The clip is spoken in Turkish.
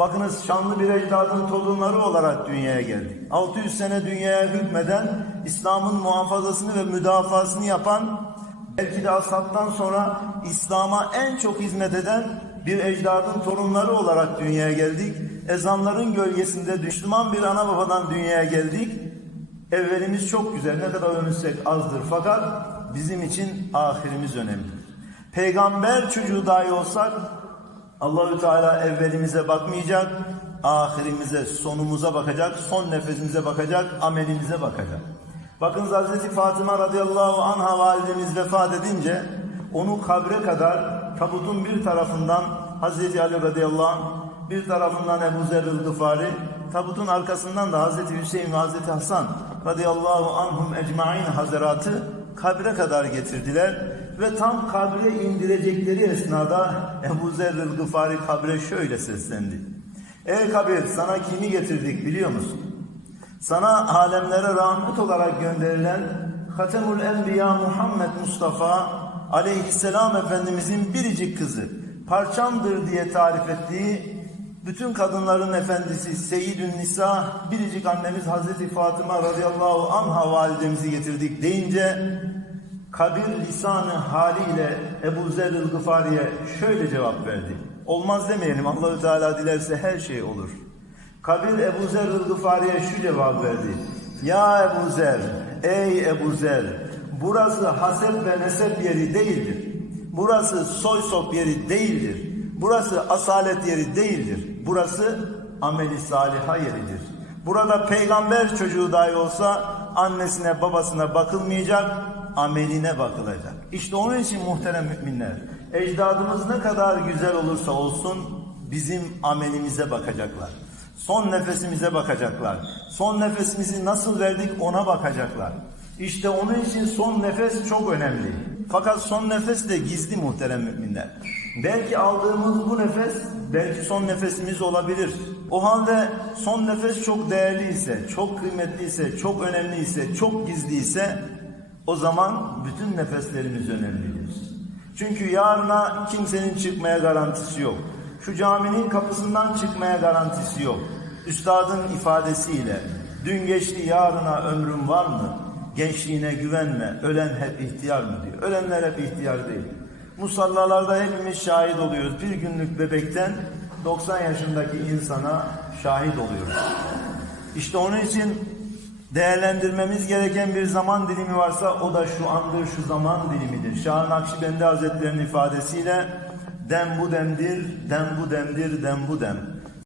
Bakınız şanlı bir ecdadın torunları olarak dünyaya geldik. 600 sene dünyaya hükmeden, İslam'ın muhafazasını ve müdafasını yapan, belki de ashattan sonra İslam'a en çok hizmet eden bir ecdadın torunları olarak dünyaya geldik. Ezanların gölgesinde Müslüman bir ana babadan dünyaya geldik. Evvelimiz çok güzel, ne kadar övünsek azdır. Fakat bizim için ahirimiz önemli. Peygamber çocuğu dahi olsak Allahü Teala evvelimize bakmayacak, ahirimize, sonumuza bakacak, son nefesimize bakacak, amelimize bakacak. Bakın Hazreti Fatıma radıyallahu anha validemiz vefat edince onu kabre kadar tabutun bir tarafından Hazreti Ali radıyallahu anh, bir tarafından Ebu Zerrül Gıfari, tabutun arkasından da Hazreti Hüseyin ve Hazreti Hasan radıyallahu anhum ecmain hazaratı kabre kadar getirdiler ve tam kabre indirecekleri esnada Ebu Zerrül Gıfari kabre şöyle seslendi. Ey kabir sana kimi getirdik biliyor musun? Sana alemlere rahmet olarak gönderilen Hatemul Enbiya Muhammed Mustafa aleyhisselam Efendimizin biricik kızı parçamdır diye tarif ettiği bütün kadınların efendisi Seyyidün Nisa biricik annemiz Hazreti Fatıma radıyallahu anha validemizi getirdik deyince kabir lisanı haliyle Ebu Zerrül Gıfari'ye şöyle cevap verdi. Olmaz demeyelim Allahü Teala dilerse her şey olur. Kabir Ebu Zerrül Gıfari'ye şu cevap verdi. Ya Ebu Zer, ey Ebu Zer, burası hasep ve nesep yeri değildir. Burası soy sop yeri değildir. Burası asalet yeri değildir. Burası ameli saliha yeridir. Burada peygamber çocuğu dahi olsa annesine babasına bakılmayacak, ameline bakılacak. İşte onun için muhterem müminler, ecdadımız ne kadar güzel olursa olsun bizim amelimize bakacaklar. Son nefesimize bakacaklar. Son nefesimizi nasıl verdik ona bakacaklar. İşte onun için son nefes çok önemli. Fakat son nefes de gizli muhterem müminler. Belki aldığımız bu nefes belki son nefesimiz olabilir. O halde son nefes çok değerli ise, çok kıymetli ise, çok önemli ise, çok gizli ise o zaman bütün nefeslerimiz önemlidir. Çünkü yarına kimsenin çıkmaya garantisi yok. Şu caminin kapısından çıkmaya garantisi yok. Üstadın ifadesiyle dün geçti yarına ömrüm var mı? Gençliğine güvenme, ölen hep ihtiyar mı diyor. Ölenler hep ihtiyar değil. Musallalarda hepimiz şahit oluyoruz. Bir günlük bebekten 90 yaşındaki insana şahit oluyoruz. İşte onun için değerlendirmemiz gereken bir zaman dilimi varsa o da şu andır, şu zaman dilimidir. Şah Nakşibendi Hazretleri'nin ifadesiyle dem bu demdir, dem bu demdir, dem bu dem.